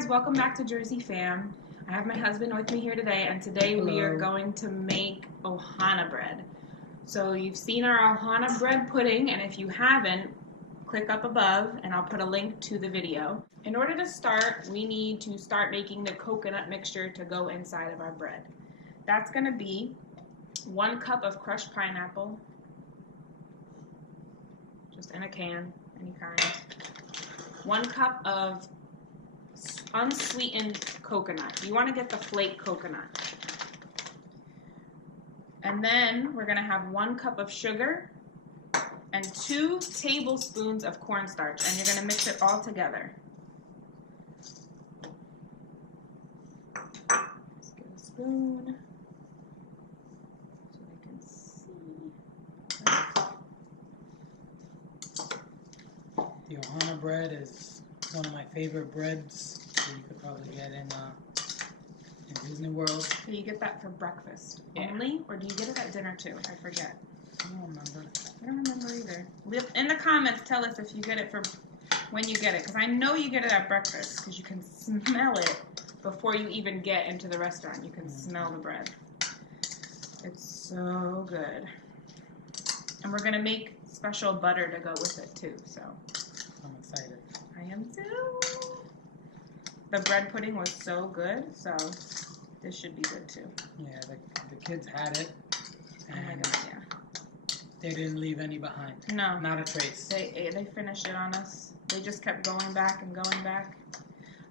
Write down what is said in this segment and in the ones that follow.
guys, welcome back to Jersey Fam. I have my husband with me here today, and today we are going to make Ohana bread. So you've seen our Ohana bread pudding, and if you haven't, click up above and I'll put a link to the video. In order to start, we need to start making the coconut mixture to go inside of our bread. That's going to be 1 cup of crushed pineapple, just in a can, any kind. 1 cup of unsweetened coconut. You want to get the flake coconut. And then we're going to have 1 cup of sugar and 2 tablespoons of cornstarch, and you're going to mix it all together. Let's get a spoon so they can see. The Ohana bread is one of my favorite breads that you could probably get in Disney World. So you get that for breakfast only, or do you get it at dinner too? I forget. I don't remember. I don't remember either. In the comments, tell us if you get it for when you get it, because I know you get it at breakfast because you can smell it before you even get into the restaurant. You can smell the bread. It's so good. And we're going to make special butter to go with it too, so I'm excited. I am too. The bread pudding was so good, so this should be good too. Yeah, the kids had it, and oh my God, yeah. They didn't leave any behind. No. Not a trace. They finished it on us. They just kept going back and going back.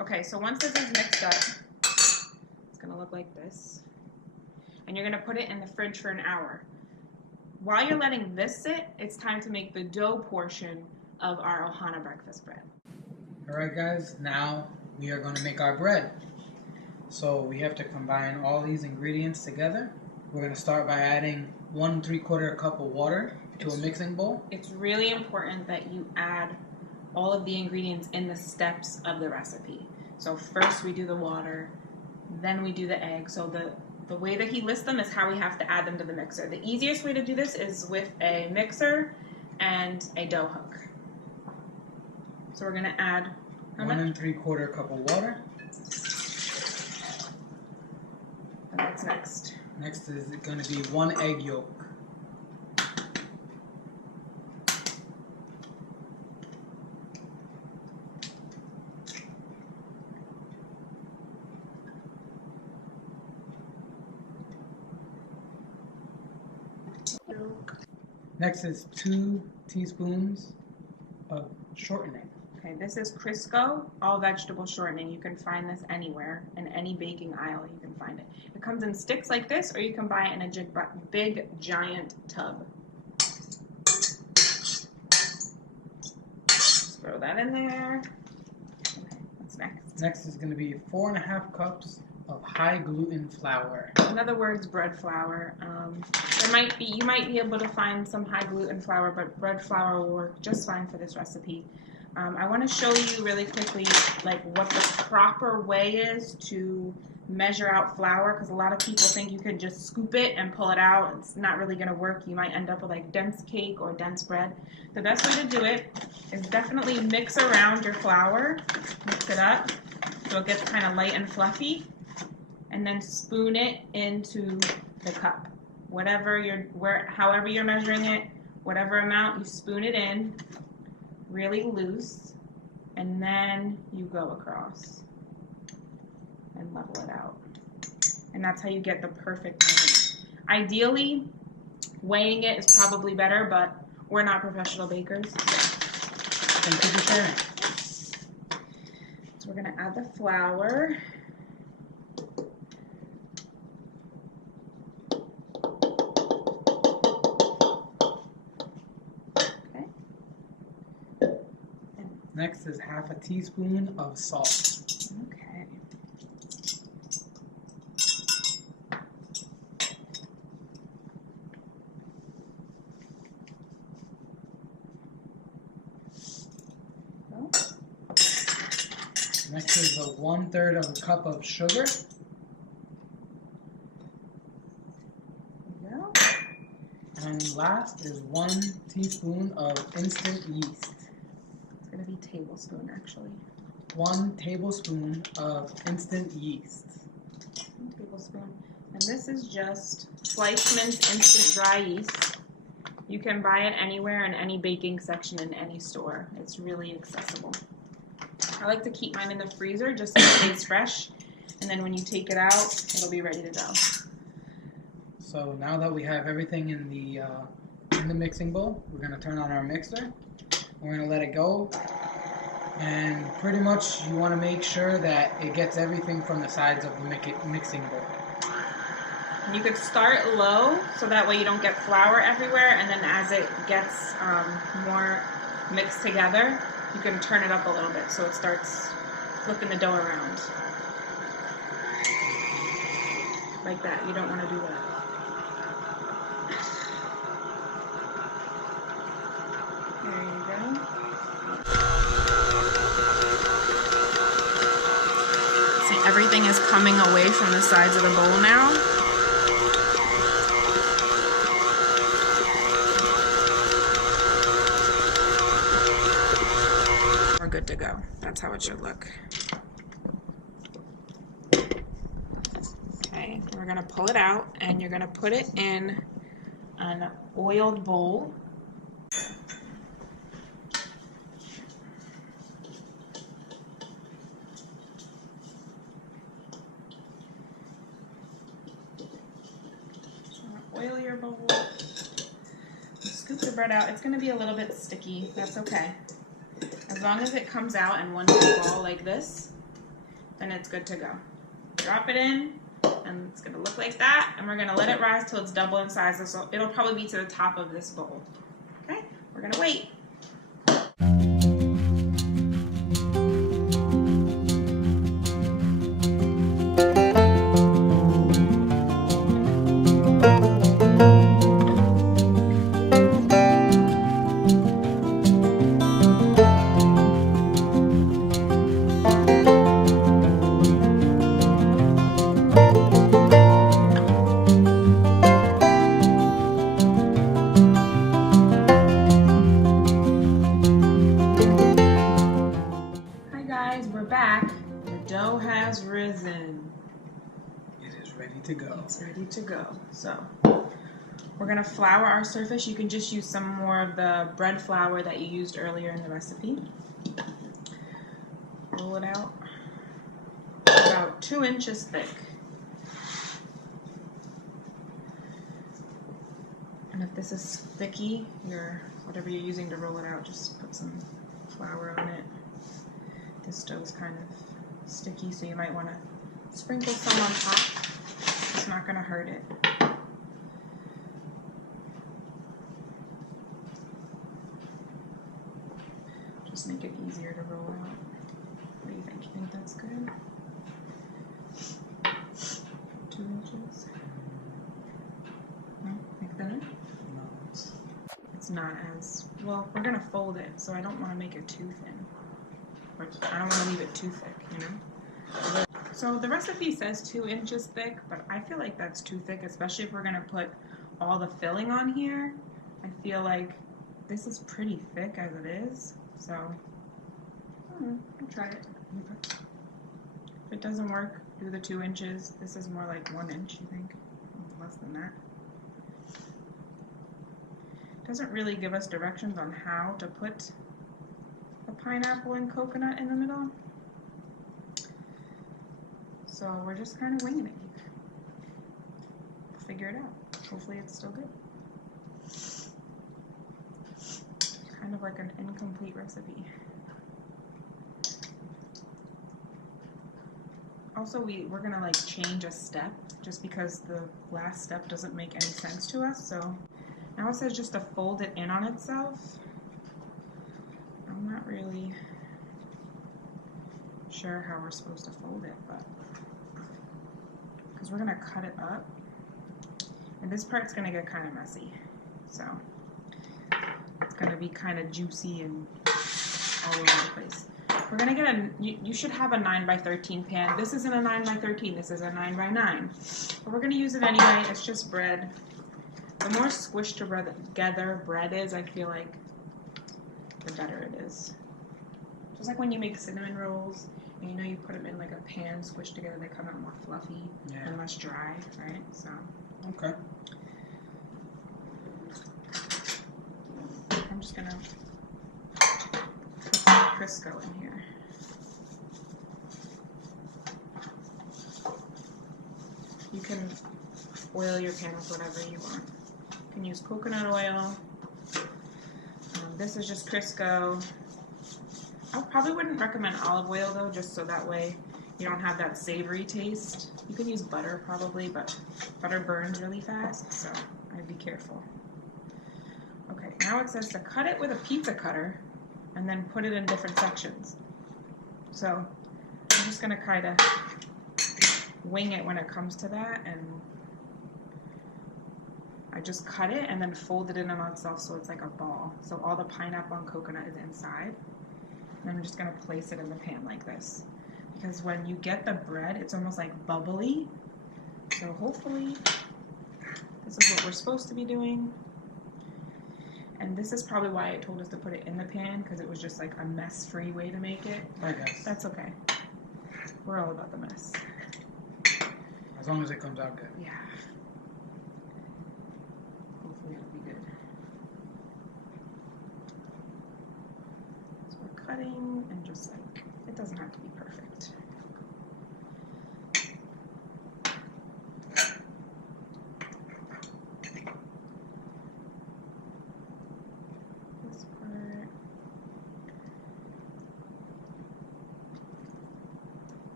Okay, so once this is mixed up, it's going to look like this. And you're going to put it in the fridge for an hour. While you're letting this sit, it's time to make the dough portion of our Ohana breakfast bread. Alright guys, now we are going to make our bread. So we have to combine all these ingredients together. We're going to start by adding 1 3/4 cup of water to a mixing bowl. It's really important that you add all of the ingredients in the steps of the recipe. So first we do the water, then we do the egg. So the way that he lists them is how we have to add them to the mixer. The easiest way to do this is with a mixer and a dough hook. So we're going to add 1 3/4 cup of water. And what's next? Next is going to be 1 egg yolk. Next is 2 teaspoons of shortening. Okay, this is Crisco all vegetable shortening. You can find this anywhere in any baking aisle. You can find it. It comes in sticks like this, or you can buy it in a big giant tub. Just throw that in there. Okay, what's next? Next is going to be 4 1/2 cups of high gluten flour. In other words, bread flour. You might be able to find some high gluten flour, but bread flour will work just fine for this recipe. I want to show you really quickly like what the proper way is to measure out flour, because a lot of people think you can just scoop it and pull it out. It's not really going to work. You might end up with like dense cake or dense bread. The best way to do it is definitely mix around your flour, mix it up so it gets kind of light and fluffy, and then spoon it into the cup. However you're measuring it, whatever amount, you spoon it in really loose, and then you go across and level it out. And that's how you get the perfect measurement. Ideally, weighing it is probably better, but we're not professional bakers. Thank you for sharing. So we're going to add the flour. Next is 1/2 teaspoon of salt. Okay. Oh. Next is 1/3 of a cup of sugar. There you go. And last is 1 teaspoon of instant yeast. It's going to be tablespoon, actually. 1 tablespoon of instant yeast. 1 tablespoon. And this is just sliced minced instant dry yeast. You can buy it anywhere in any baking section in any store. It's really accessible. I like to keep mine in the freezer just so it stays fresh. And then when you take it out, it'll be ready to go. So now that we have everything in the mixing bowl, we're going to turn on our mixer. We're going to let it go. And pretty much you want to make sure that it gets everything from the sides of the mixing bowl. You could start low so that way you don't get flour everywhere, and then as it gets more mixed together, you can turn it up a little bit so it starts flipping the dough around. Like that. You don't want to do that. There you go. See, everything is coming away from the sides of the bowl now. We're good to go. That's how it should look. Okay, we're gonna pull it out and you're gonna put it in an oiled bowl. Oil your bowl. Scoop the bread out. It's going to be a little bit sticky. That's okay. As long as it comes out in one big ball like this, then it's good to go. Drop it in, and it's going to look like that. And we're going to let it rise till it's double in size. So it'll probably be to the top of this bowl. Okay? We're going to wait. We're back. The dough has risen. It is ready to go. It's ready to go. So we're going to flour our surface. You can just use some more of the bread flour that you used earlier in the recipe. Roll it out about 2 inches thick. And if this is sticky, whatever you're using to roll it out, just put some flour on it. This dough is kind of sticky, so you might want to sprinkle some on top. It's not going to hurt it. Just make it easier to roll out. What do you think? You think that's good? 2 inches? No? Make better? No. It's not as... Well, we're going to fold it, so I don't want to make it too thin. I don't want to leave it too thick, you know? So the recipe says 2 inches thick, but I feel like that's too thick, especially if we're going to put all the filling on here. I feel like this is pretty thick as it is, so I'll try it. If it doesn't work, do the 2 inches. This is more like 1 inch, I think. Less than that. It doesn't really give us directions on how to put a pineapple and coconut in the middle. So we're just kind of winging it. We'll figure it out. Hopefully it's still good. Kind of like an incomplete recipe. Also, we're gonna like change a step just because the last step doesn't make any sense to us. So now it says just to fold it in on itself. I'm not really sure how we're supposed to fold it, but because we're gonna cut it up, and this part's gonna get kind of messy, so it's gonna be kind of juicy and all over the place. We're gonna get you should have a 9x13 pan. This isn't a 9x13, this is a 9x9, but we're gonna use it anyway. It's just bread. The more squished together bread is, I feel like the better it is. Just like when you make cinnamon rolls, and you know you put them in like a pan, squished together, they come out more fluffy and less dry, right? So. Okay. I'm just gonna put some Crisco in here. You can oil your pan with whatever you want. You can use coconut oil. This is just Crisco. I probably wouldn't recommend olive oil though, just so that way you don't have that savory taste. You can use butter probably, but butter burns really fast, so I'd be careful. Okay, now it says to cut it with a pizza cutter and then put it in different sections. So I'm just gonna kind of wing it when it comes to that, and I just cut it and then fold it in on itself so it's like a ball. So all the pineapple and coconut is inside. And I'm just gonna place it in the pan like this. Because when you get the bread, it's almost like bubbly. So hopefully this is what we're supposed to be doing. And this is probably why it told us to put it in the pan, because it was just like a mess-free way to make it. But that's okay. We're all about the mess. As long as it comes out good. Yeah. Hopefully it'll be good. So we're cutting and just like, it doesn't have to be perfect. This part.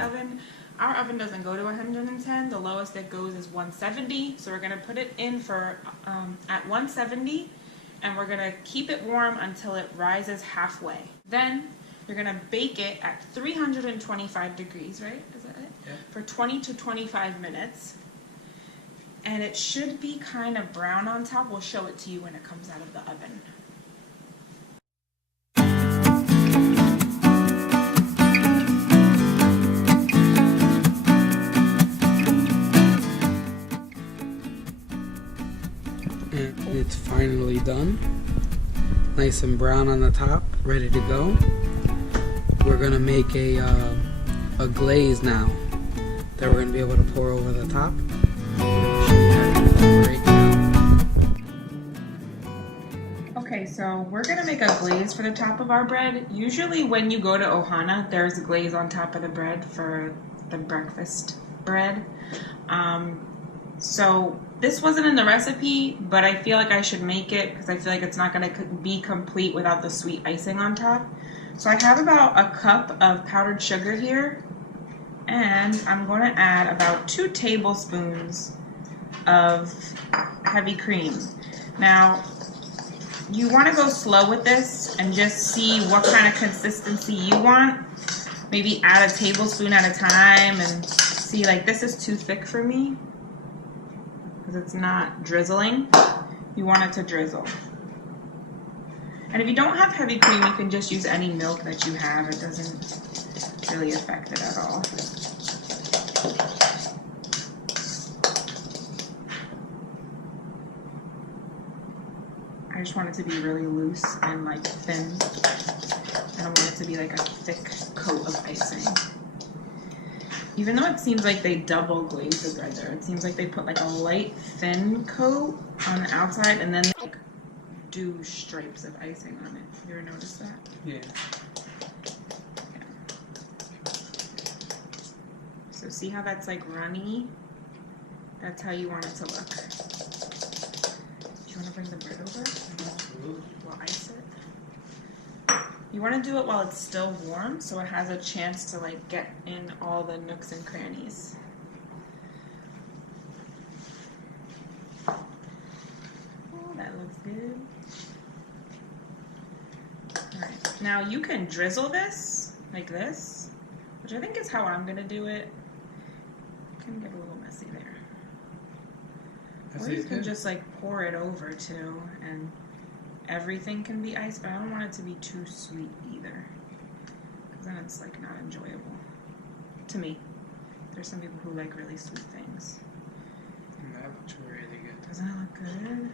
Oven. Our oven doesn't go to 110. The lowest it goes is 170. So we're going to put it in for at 170, and we're going to keep it warm until it rises halfway. Then you're going to bake it at 325 degrees, right? Is that it? Yeah. For 20 to 25 minutes. And it should be kind of brown on top. We'll show it to you when it comes out of the oven. And it's finally done. Nice and brown on the top, ready to go. We're gonna make a glaze now that we're gonna be able to pour over the top. Okay, so we're gonna make a glaze for the top of our bread. Usually when you go to Ohana, there's a glaze on top of the bread for the breakfast bread. So this wasn't in the recipe, but I feel like I should make it because I feel like it's not going to be complete without the sweet icing on top. So I have about a cup of powdered sugar here, and I'm going to add about 2 tablespoons of heavy cream. Now, you want to go slow with this and just see what kind of consistency you want. Maybe add a tablespoon at a time and see, like, this is too thick for me. It's not drizzling. You want it to drizzle. And if you don't have heavy cream, you can just use any milk that you have. It doesn't really affect it at all. I just want it to be really loose and like thin. I don't want it to be like a thick coat of icing. Even though it seems like they double glaze the bread there, it seems like they put like a light thin coat on the outside and then they like do stripes of icing on it. You ever noticed that? Yeah. So see how that's like runny? That's how you want it to look. Do you want to bring the bread over? Absolutely. We'll ice it. You want to do it while it's still warm so it has a chance to like get in all the nooks and crannies. good. Alright, now you can drizzle this like this, which I think is how I'm gonna do it. It can get a little messy there. Or you can just like pour it over too, and everything can be ice, but I don't want it to be too sweet either, because then it's like not enjoyable to me. There's some people who like really sweet things. That looks really good. Doesn't it look good?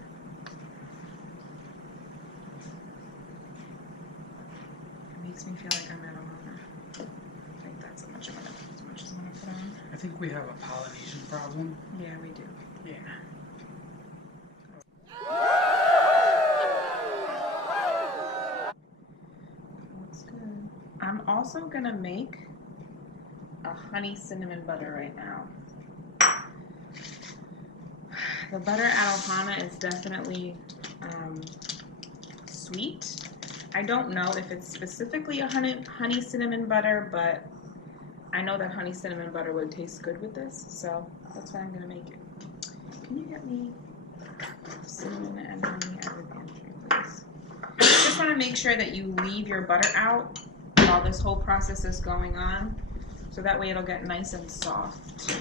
It makes me feel like I'm at Ohana. I think that's as much as I'm gonna put on. I think we have a Polynesian problem. Yeah, we do. Yeah. Looks good. I'm also gonna make a honey cinnamon butter right now. The butter at Ohana is definitely sweet. I don't know if it's specifically a honey cinnamon butter, but I know that honey cinnamon butter would taste good with this, so that's why I'm gonna make it. Can you get me cinnamon and honey at the pantry, please? Just want to make sure that you leave your butter out while this whole process is going on, so that way it'll get nice and soft.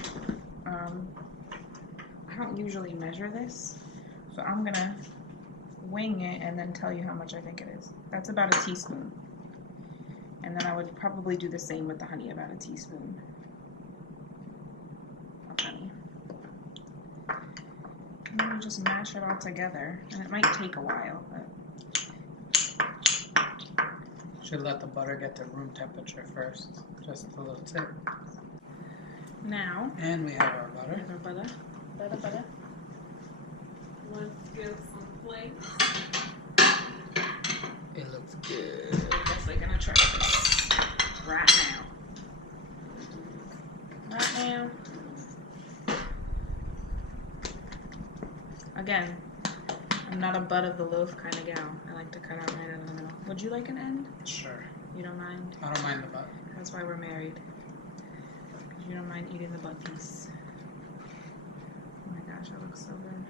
I don't usually measure this, so I'm gonna wing it and then tell you how much I think it is. That's about a teaspoon. And then I would probably do the same with the honey, about a teaspoon of honey. And then you just mash it all together, and it might take a while, but Should let the butter get to room temperature first. Just a little tip. now And we have our butter. here's our butter. Butter. Let's get some plates. It looks good. I guess we're gonna try this right now. Again, I'm not a butt of the loaf kind of gal. I like to cut out right in the middle. Would you like an end? Sure. You don't mind? I don't mind the butter. That's why we're married. You don't mind eating the butt piece. Oh my gosh, that looks so good.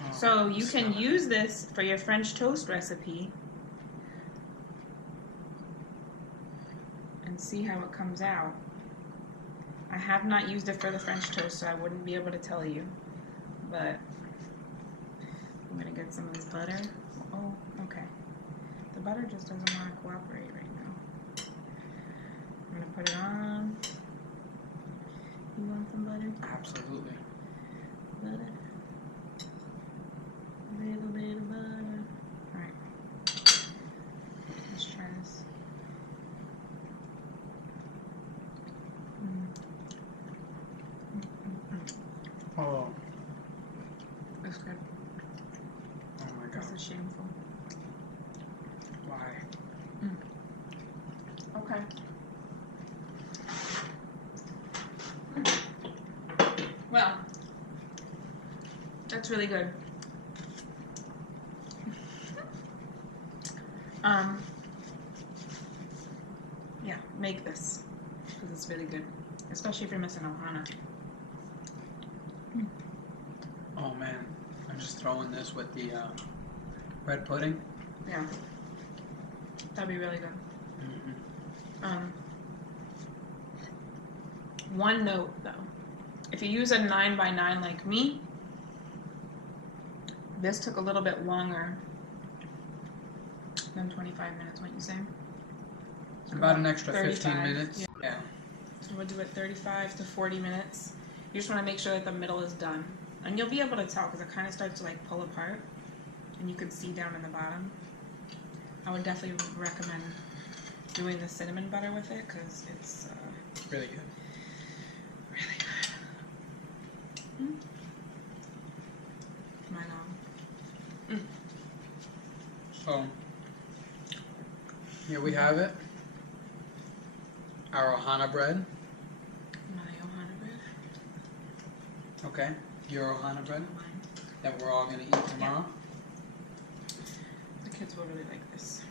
Oh, So you can use this for your French toast recipe and see how it comes out. I have not used it for the French toast, so I wouldn't be able to tell you. But I'm gonna get some of this butter. Oh, okay. The butter just doesn't want to cooperate right now. I'm gonna put it on. You want some butter? Absolutely. Butter. A little bit of butter. Alright. Let's try this. Oh. That's good. Oh my god. This is shameful. Why? Okay. Well, that's really good. Yeah, make this because it's really good, especially if you're missing Ohana. Oh man, I'm just throwing this with the bread pudding. Yeah, that'd be really good. One note though, if you use a 9x9 like me, this took a little bit longer than 25 minutes, what you say? About an extra 15 35, minutes. Yeah. So we'll do it 35 to 40 minutes. You just want to make sure that the middle is done. And you'll be able to tell because it kind of starts to like pull apart. And you can see down in the bottom. I would definitely recommend doing the cinnamon butter with it because it's Really good. really good. Right on. So, here we have it. Our Ohana bread. My Ohana bread. Okay. Your Ohana bread Mine. that we're all going to eat tomorrow. The kids will really like this.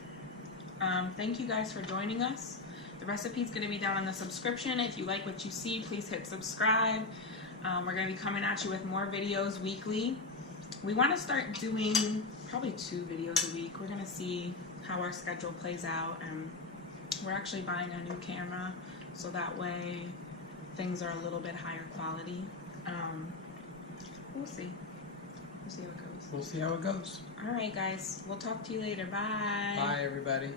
Thank you guys for joining us. The recipe is going to be down in the subscription. If you like what you see, please hit subscribe. We're going to be coming at you with more videos weekly. we want to start doing probably 2 videos a week. We're going to see how our schedule plays out, and we're actually buying a new camera so that way things are a little bit higher quality. We'll see. We'll see how it goes. We'll see how it goes. All right, guys. We'll talk to you later. Bye. Bye, everybody.